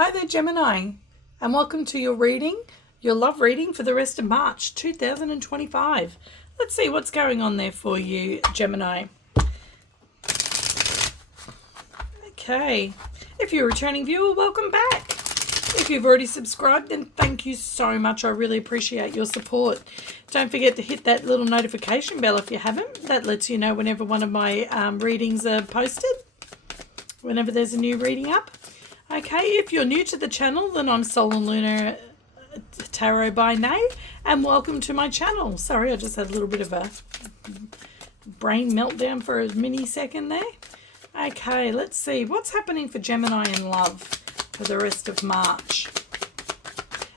Hi there, Gemini, and welcome to your reading, your love reading for the rest of March 2025. Let's see what's going on there for you, Gemini. Okay, if you're a returning viewer, welcome back. If you've already subscribed, then thank you so much. I really appreciate your support. Don't forget to hit that little notification bell if you haven't. That lets you know whenever one of my readings are posted, whenever there's a new reading up. Okay, if you're new to the channel, then I'm Sol and Luna Tarot by Nay, and welcome to my channel. Sorry, I just had a little bit of a brain meltdown for a mini second there. Okay, let's see what's happening for Gemini in love for the rest of March.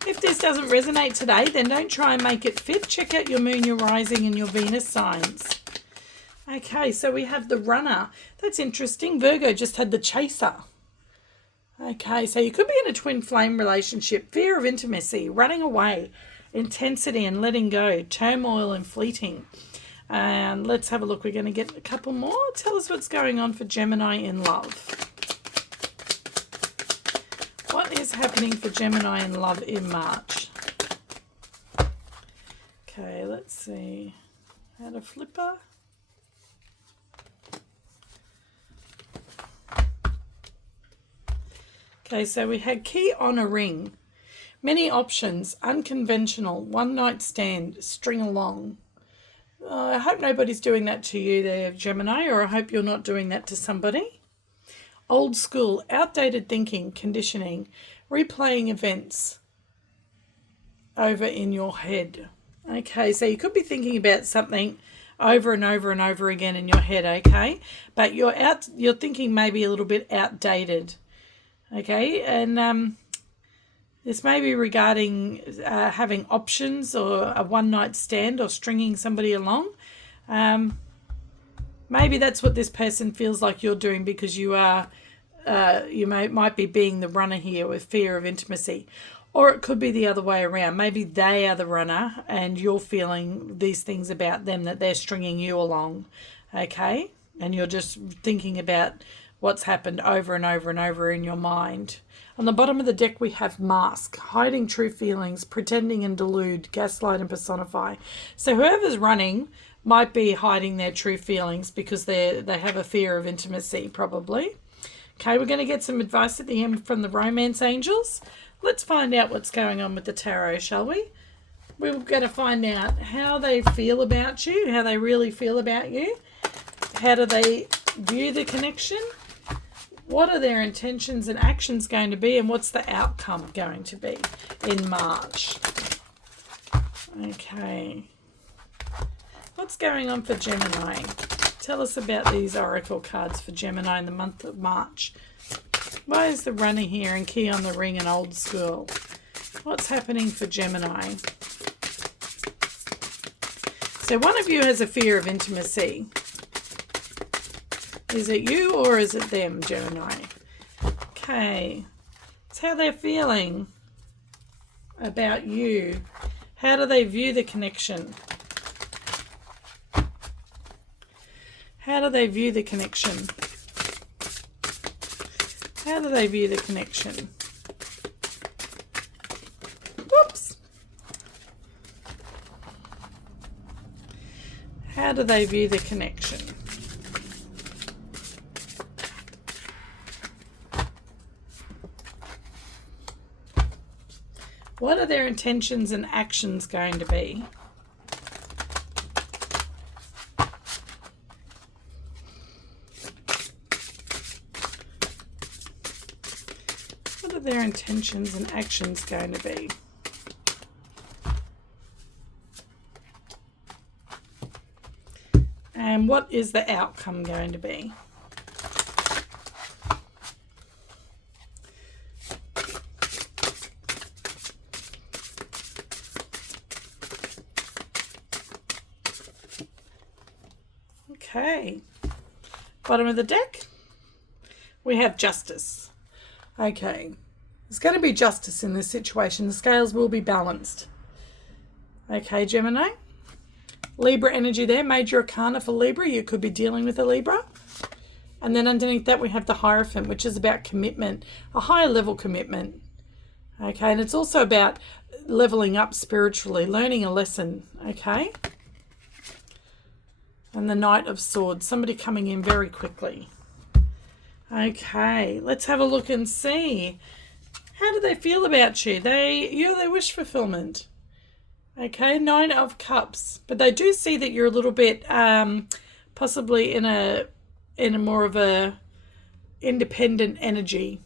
If this doesn't resonate today, then don't try and make it fit. Check out your moon, your rising, and your Venus signs. Okay, so we have the runner. That's interesting. Virgo just had the chaser. Okay, so you could be in a twin flame relationship, fear of intimacy, running away, intensity and letting go, turmoil and fleeting. And let's have a look. We're going to get a couple more. Tell us what's going on for Gemini in love. What is happening for Gemini in love in March? Okay, let's see. Add a flipper. Okay, so we had key on a ring. Many options, unconventional, one night stand, string along. I hope nobody's doing that to you there, Gemini, or I hope you're not doing that to somebody. Old school, outdated thinking, conditioning, replaying events over in your head. Okay, so you could be thinking about something over and over and over again in your head, okay? But you're thinking maybe a little bit outdated. Okay, and this may be regarding having options or a one-night stand or stringing somebody along. Maybe that's what this person feels like you're doing because you are, might be being the runner here with fear of intimacy. Or it could be the other way around. Maybe they are the runner and you're feeling these things about them, that they're stringing you along, okay? And you're just thinking about what's happened over and over and over in your mind. On the bottom of the deck, we have mask, hiding true feelings, pretending and delude, gaslight and personify. So whoever's running might be hiding their true feelings because they have a fear of intimacy, probably. Okay, we're going to get some advice at the end from the romance angels. Let's find out what's going on with the tarot, shall we? We're going to find out how they feel about you, how they really feel about you. How do they view the connection? What are their intentions and actions going to be, and what's the outcome going to be in March? Okay. What's going on for Gemini? Tell us about these oracle cards for Gemini in the month of March. Why is the runner here and key on the ring and old school? What's happening for Gemini? So one of you has a fear of intimacy. Is it you or is it them, Gemini? Okay. It's how they're feeling about you. How do they view the connection? How do they view the connection? How do they view the connection? Whoops. How do they view the connection? What are their intentions and actions going to be? What are their intentions and actions going to be? And what is the outcome going to be? Okay, bottom of the deck, we have justice. Okay, there's going to be justice in this situation. The scales will be balanced. Okay, Gemini. Libra energy there, major arcana for Libra. You could be dealing with a Libra. And then underneath that we have the Hierophant, which is about commitment, a higher level commitment. Okay, and it's also about leveling up spiritually, learning a lesson. Okay. And the Knight of Swords, somebody coming in very quickly. Okay, let's have a look and see. How do they feel about you? You're their wish fulfillment. Okay, Nine of Cups. But they do see that you're a little bit possibly in a more of a independent energy.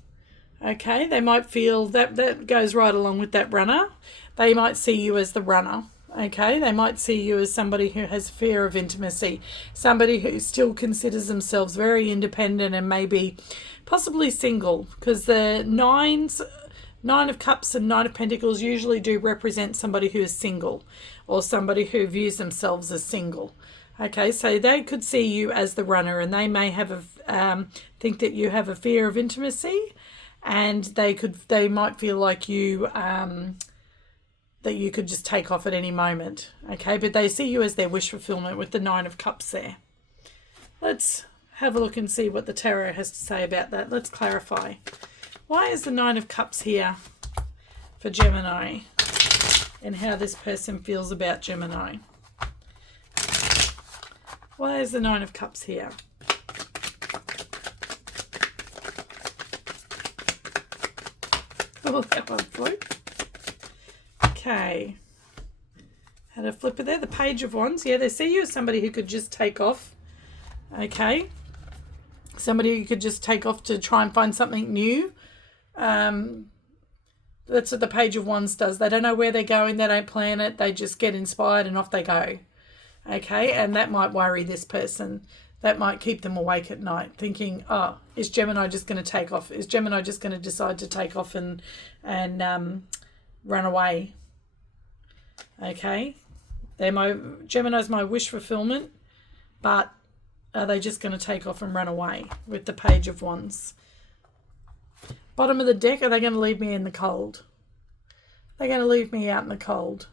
Okay, they might feel that goes right along with that runner. They might see you as the runner. Okay, they might see you as somebody who has fear of intimacy, somebody who still considers themselves very independent and maybe possibly single, because the Nine of Cups and Nine of Pentacles usually do represent somebody who is single or somebody who views themselves as single. Okay, so they could see you as the runner, and they may have think that you have a fear of intimacy, and they might feel like you that you could just take off at any moment. Okay, but they see you as their wish fulfillment with the Nine of Cups there. Let's have a look and see what the tarot has to say about that. Let's clarify. Why is the Nine of Cups here for Gemini, and how this person feels about Gemini? Why is the Nine of Cups here? Oh, that one flew. Okay. Had a flipper there. The Page of Wands. Yeah, they see you as somebody who could just take off. Okay. Somebody who could just take off to try and find something new. That's what the Page of Wands does. They don't know where they're going. They don't plan it. They just get inspired and off they go. Okay, and that might worry this person. That might keep them awake at night thinking, oh, is Gemini just going to take off? Is Gemini just going to decide to take off and run away? Okay, Gemini's my wish fulfillment, but are they just going to take off and run away with the Page of Wands? Bottom of the deck, are they going to leave me in the cold? They're going to leave me out in the cold.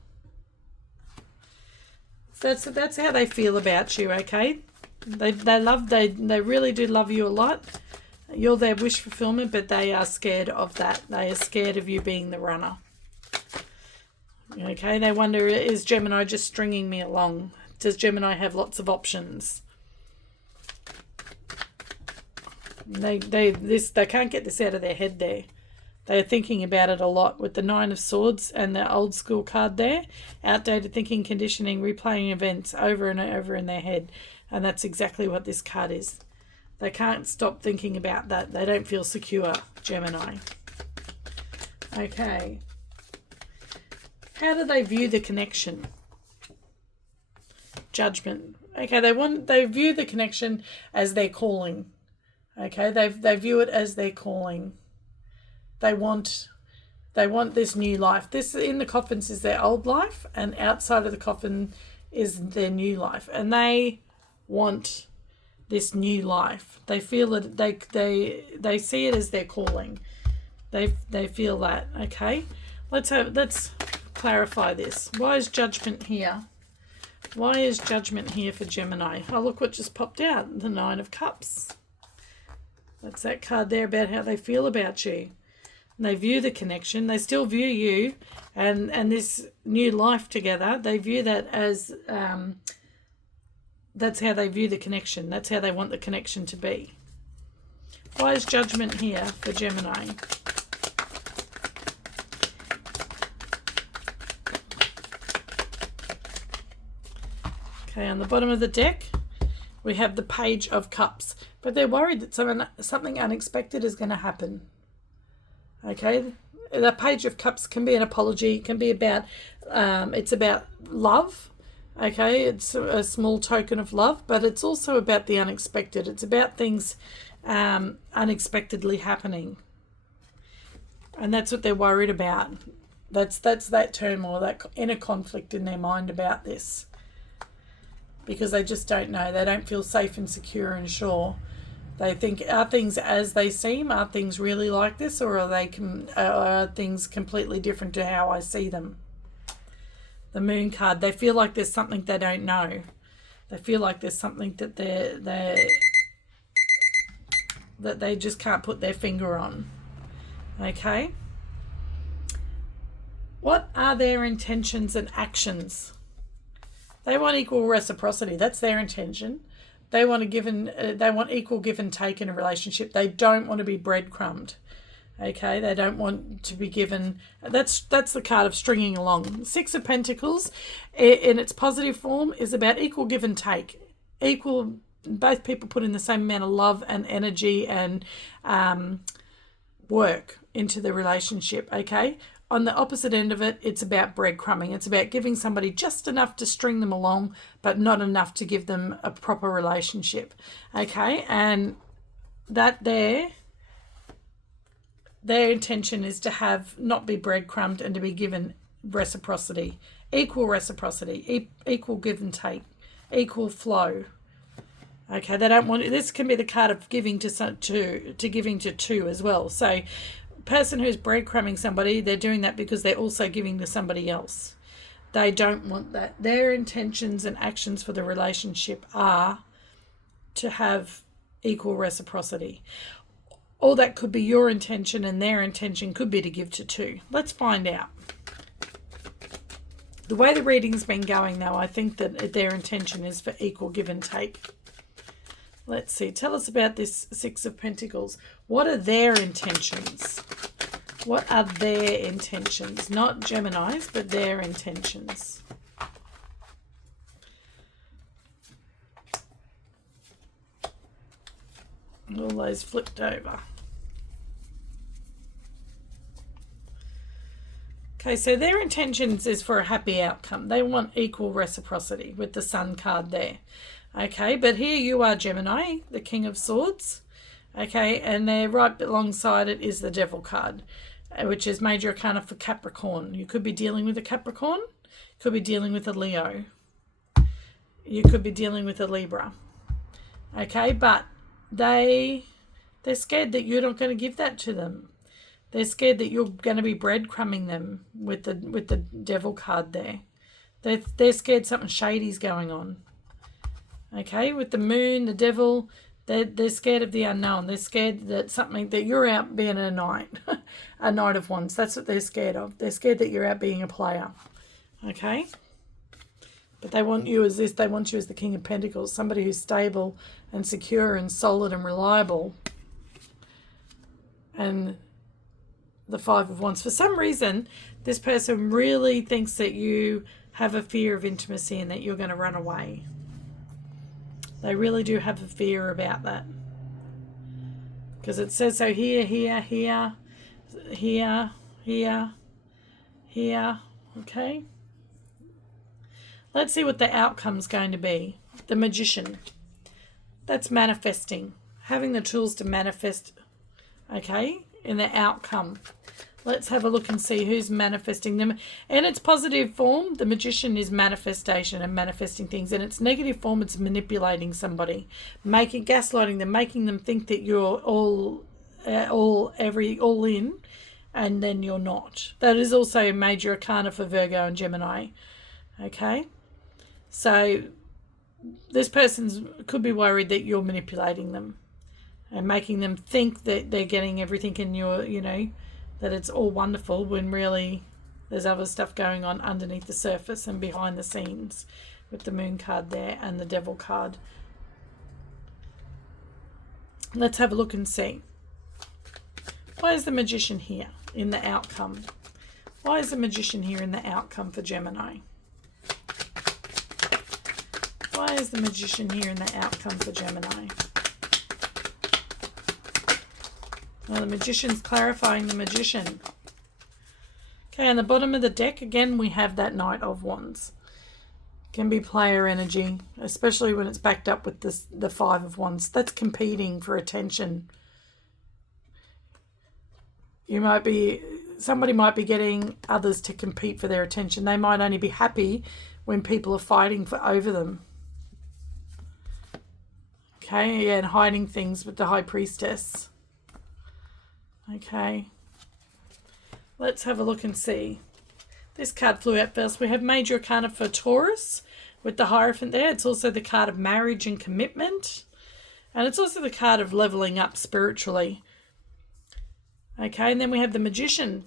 That's how they feel about you, okay? They really do love you a lot. You're their wish fulfillment, but they are scared of that. They are scared of you being the runner. Okay, they wonder, is Gemini just stringing me along? Does Gemini have lots of options? They can't get this out of their head there. They're thinking about it a lot with the Nine of Swords and the old school card there. Outdated thinking, conditioning, replaying events over and over in their head. And that's exactly what this card is. They can't stop thinking about that. They don't feel secure, Gemini. Okay. How do they view the connection? Judgment. Okay, they view the connection as their calling. Okay, they view it as their calling. They want this new life. This in the coffins is their old life, and outside of the coffin is their new life. And they want this new life. They feel it. They see it as their calling. They feel that. Okay, let's clarify this. Why is Judgment here? Why is Judgment here for Gemini? Oh, look what just popped out. The Nine of Cups. That's that card there about how they feel about you. And they view the connection. They still view you and this new life together. They view that as, that's how they view the connection. That's how they want the connection to be. Why is Judgment here for Gemini? Okay, on the bottom of the deck, we have the Page of Cups. But they're worried that something unexpected is going to happen. Okay, the Page of Cups can be an apology. It can be about, it's about love. Okay, it's a small token of love, but it's also about the unexpected. It's about things unexpectedly happening. And that's what they're worried about. That's that turmoil, that inner conflict in their mind about this. Because they just don't know. They don't feel safe and secure and sure. They think, are things as they seem? Are things really like this? Or are things completely different to how I see them? The Moon card, they feel like there's something they don't know. They feel like there's something that that they just can't put their finger on. Okay? What are their intentions and actions? They want equal reciprocity. That's their intention. They want equal give and take in a relationship. They don't want to be breadcrumbed. Okay, they don't want to be given. That's the card of stringing along. Six of Pentacles, in its positive form, is about equal give and take. Equal, both people put in the same amount of love and energy and work into the relationship. Okay. On the opposite end of it, it's about breadcrumbing. It's about giving somebody just enough to string them along, but not enough to give them a proper relationship. Okay, and that their intention is to have not be breadcrumbed and to be given reciprocity, equal give and take, equal flow. Okay, they don't want. This can be the card of giving to giving to two as well. So, person who's breadcrumbing somebody, they're doing that because they're also giving to somebody else. They don't want that. Their intentions and actions for the relationship are to have equal reciprocity. Or that could be your intention, and their intention could be to give to two. Let's find out. The way the reading's been going, though, I think that their intention is for equal give and take. Let's see. Tell us about this Six of Pentacles. What are their intentions? What are their intentions? Not Gemini's, but their intentions. All those flipped over. Okay, so their intentions is for a happy outcome. They want equal reciprocity with the Sun card there. Okay, but here you are, Gemini, the King of Swords. Okay, and there right alongside it is the Devil card, which is Major Arcana for Capricorn. You could be dealing with a Capricorn, could be dealing with a Leo. You could be dealing with a Libra. Okay, but they're scared that you're not going to give that to them. They're scared that you're going to be breadcrumbing them with the Devil card there. They're scared something shady's going on. Okay, with the Moon, the Devil, they're scared of the unknown. They're scared that you're out being a knight, a Knight of Wands. That's what they're scared of. They're scared that you're out being a player. Okay, but they want you as this. They want you as the King of Pentacles, somebody who's stable and secure and solid and reliable. And the Five of Wands. For some reason, this person really thinks that you have a fear of intimacy and that you're going to run away. They really do have a fear about that. Because it says so here, here, here, here, here, here. Okay? Let's see what the outcome's going to be. The Magician. That's manifesting. Having the tools to manifest, okay, in the outcome. Let's have a look and see who's manifesting them. In its positive form, the Magician is manifestation and manifesting things. In its negative form, it's manipulating somebody, gaslighting them, making them think that you're all in, and then you're not. That is also a Major Arcana for Virgo and Gemini. Okay, so this person could be worried that you're manipulating them and making them think that they're getting everything in your, that it's all wonderful when really there's other stuff going on underneath the surface and behind the scenes with the Moon card there and the Devil card. Let's have a look and see. Why is the Magician here in the outcome? Why is the Magician here in the outcome for Gemini? Why is the Magician here in the outcome for Gemini? Well, the Magician's clarifying the Magician. Okay, on the bottom of the deck, again, we have that Knight of Wands. Can be player energy, especially when it's backed up with the Five of Wands. That's competing for attention. Somebody might be getting others to compete for their attention. They might only be happy when people are fighting over them. Okay, and hiding things with the High Priestess. Okay, let's have a look and see. This card flew out first. We have Major Arcana for Taurus with the Hierophant there. It's also the card of marriage and commitment. And it's also the card of leveling up spiritually. Okay, and then we have the Magician.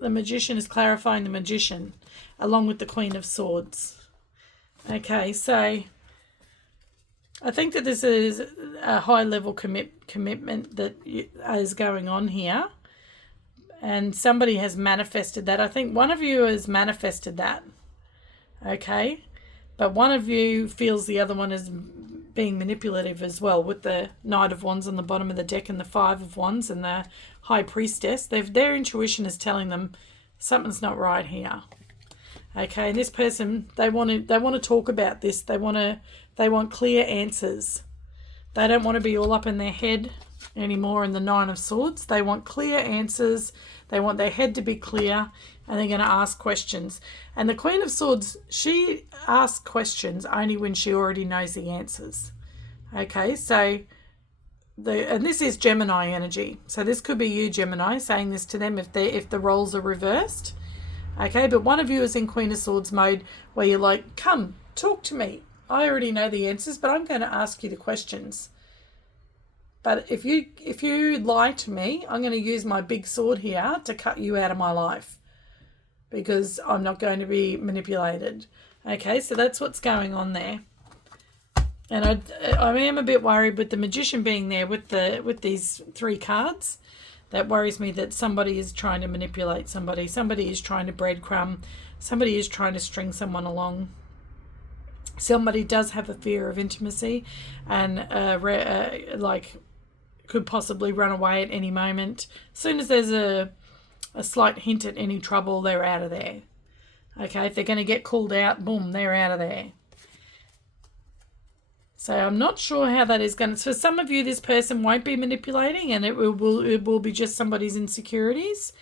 The Magician is clarifying the Magician, along with the Queen of Swords. Okay, so I think that this is a high-level commitment that is going on here. And somebody has manifested that. I think one of you has manifested that. Okay, but one of you feels the other one is being manipulative as well, with the Knight of Wands on the bottom of the deck and the Five of Wands and the High Priestess. Their intuition is telling them something's not right here. Okay, and this person, they want to talk about this. They want clear answers. They don't want to be all up in their head anymore in the Nine of Swords. They want clear answers. They want their head to be clear, and they're going to ask questions. And the Queen of Swords, she asks questions only when she already knows the answers. Okay, so and this is Gemini energy. So this could be you, Gemini, saying this to them if the roles are reversed. Okay, but one of you is in Queen of Swords mode where you're like, come, talk to me. I already know the answers, but I'm going to ask you the questions. But if you lie to me, I'm going to use my big sword here to cut you out of my life, because I'm not going to be manipulated. Okay, so that's what's going on there. And I am a bit worried with the Magician being there with these three cards. That worries me that somebody is trying to manipulate somebody. Somebody is trying to breadcrumb. Somebody is trying to string someone along. Somebody does have a fear of intimacy and like could possibly run away at any moment. As soon as there's a slight hint at any trouble, they're out of there. Okay, if they're going to get called out, boom, they're out of there. So I'm not sure how that is going to... For some of you, this person won't be manipulating, and it will be just somebody's insecurities.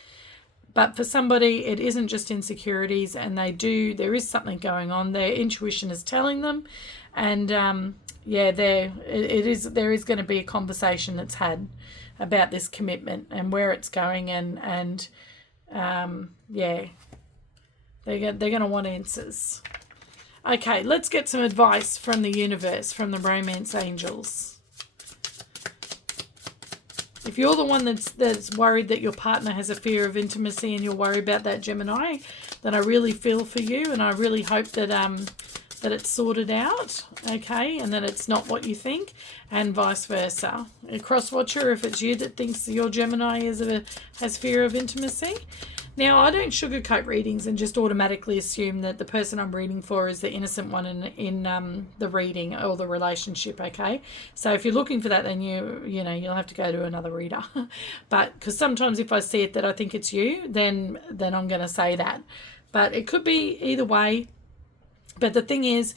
But for somebody, it isn't just insecurities, and there is something going on. Their intuition is telling them, and there is going to be a conversation that's had about this commitment and where it's going, and they're going to want answers. Okay, let's get some advice from the universe, from the romance angels. If you're the one that's worried that your partner has a fear of intimacy and you're worried about that, Gemini, then I really feel for you, and I really hope that that it's sorted out, okay, and that it's not what you think, and vice versa. A cross-watcher, if it's you that thinks your Gemini has fear of intimacy. Now, I don't sugarcoat readings and just automatically assume that the person I'm reading for is the innocent one in the reading or the relationship, okay? So if you're looking for that, then you'll have to go to another reader. But because sometimes if I see it that I think it's you, then I'm going to say that. But it could be either way. But the thing is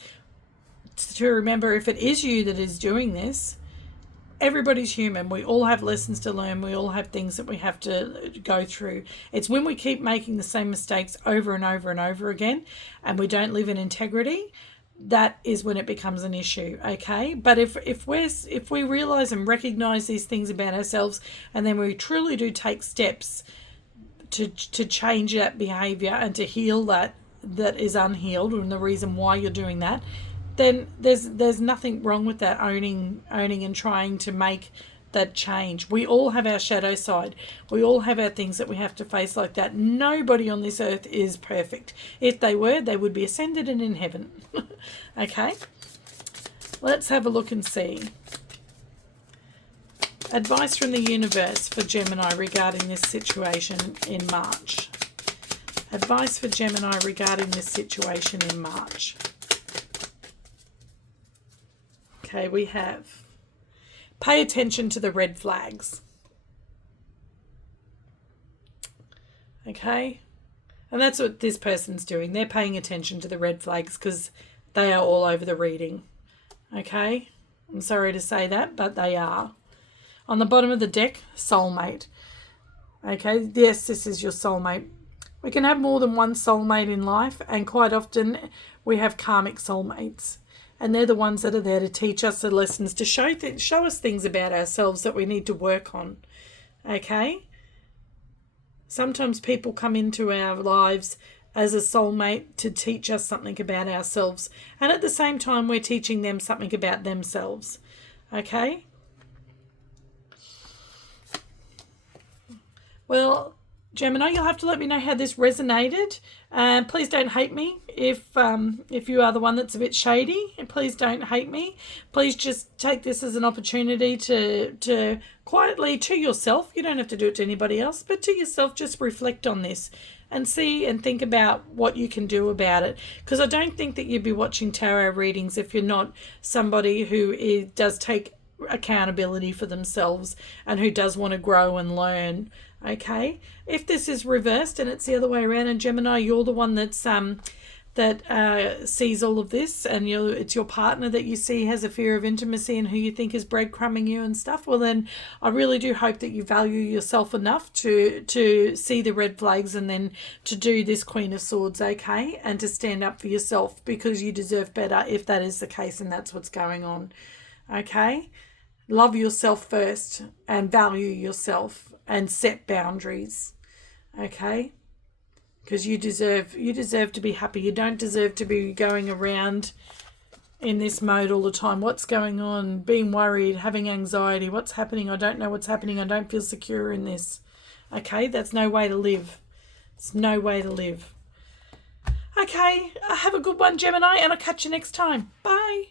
to remember, if it is you that is doing this, everybody's human. We all have lessons to learn. We all have things that we have to go through. It's when we keep making the same mistakes over and over and over again, and we don't live in integrity, that is when it becomes an issue, okay? But if we realize and recognize these things about ourselves, and then we truly do take steps to change that behavior and to heal that is unhealed, and the reason why you're doing that, then there's nothing wrong with that, owning and trying to make that change. We all have our shadow side. We all have our things that we have to face like that. Nobody on this earth is perfect. If they were, they would be ascended and in heaven. Okay? Let's have a look and see. Advice from the universe for Gemini regarding this situation in March. Advice for Gemini regarding this situation in March. Okay, we have pay attention to the red flags. Okay, and that's what this person's doing. They're paying attention to the red flags because they are all over the reading. Okay, I'm sorry to say that, but they are. On the bottom of the deck, soulmate. Okay, yes, this is your soulmate. We can have more than one soulmate in life, and quite often we have karmic soulmates. And they're the ones that are there to teach us the lessons, to show us things about ourselves that we need to work on. Okay? Sometimes people come into our lives as a soulmate to teach us something about ourselves. And at the same time, we're teaching them something about themselves. Okay. Well, Gemini, you'll have to let me know how this resonated. Please don't hate me if you are the one that's a bit shady. And please don't hate me. Please just take this as an opportunity to quietly, to yourself. You don't have to do it to anybody else, but to yourself, just reflect on this and see and think about what you can do about it. Because I don't think that you'd be watching tarot readings if you're not somebody who does take accountability for themselves and who does want to grow and learn. Okay, if this is reversed and it's the other way around, and Gemini, you're the one that's sees all of this, and it's your partner that you see has a fear of intimacy and who you think is breadcrumbing you and stuff, well then I really do hope that you value yourself enough to see the red flags and then to do this Queen of Swords, okay, and to stand up for yourself, because you deserve better if that is the case and that's what's going on. Okay, love yourself first and value yourself and set boundaries, okay, because you deserve to be happy. You don't deserve to be going around in this mode all the time. What's going on? Being worried, having anxiety. What's happening? I don't know what's happening. I don't feel secure in this. Okay, that's no way to live. It's no way to live. Okay, have a good one, Gemini, and I'll catch you next time. Bye.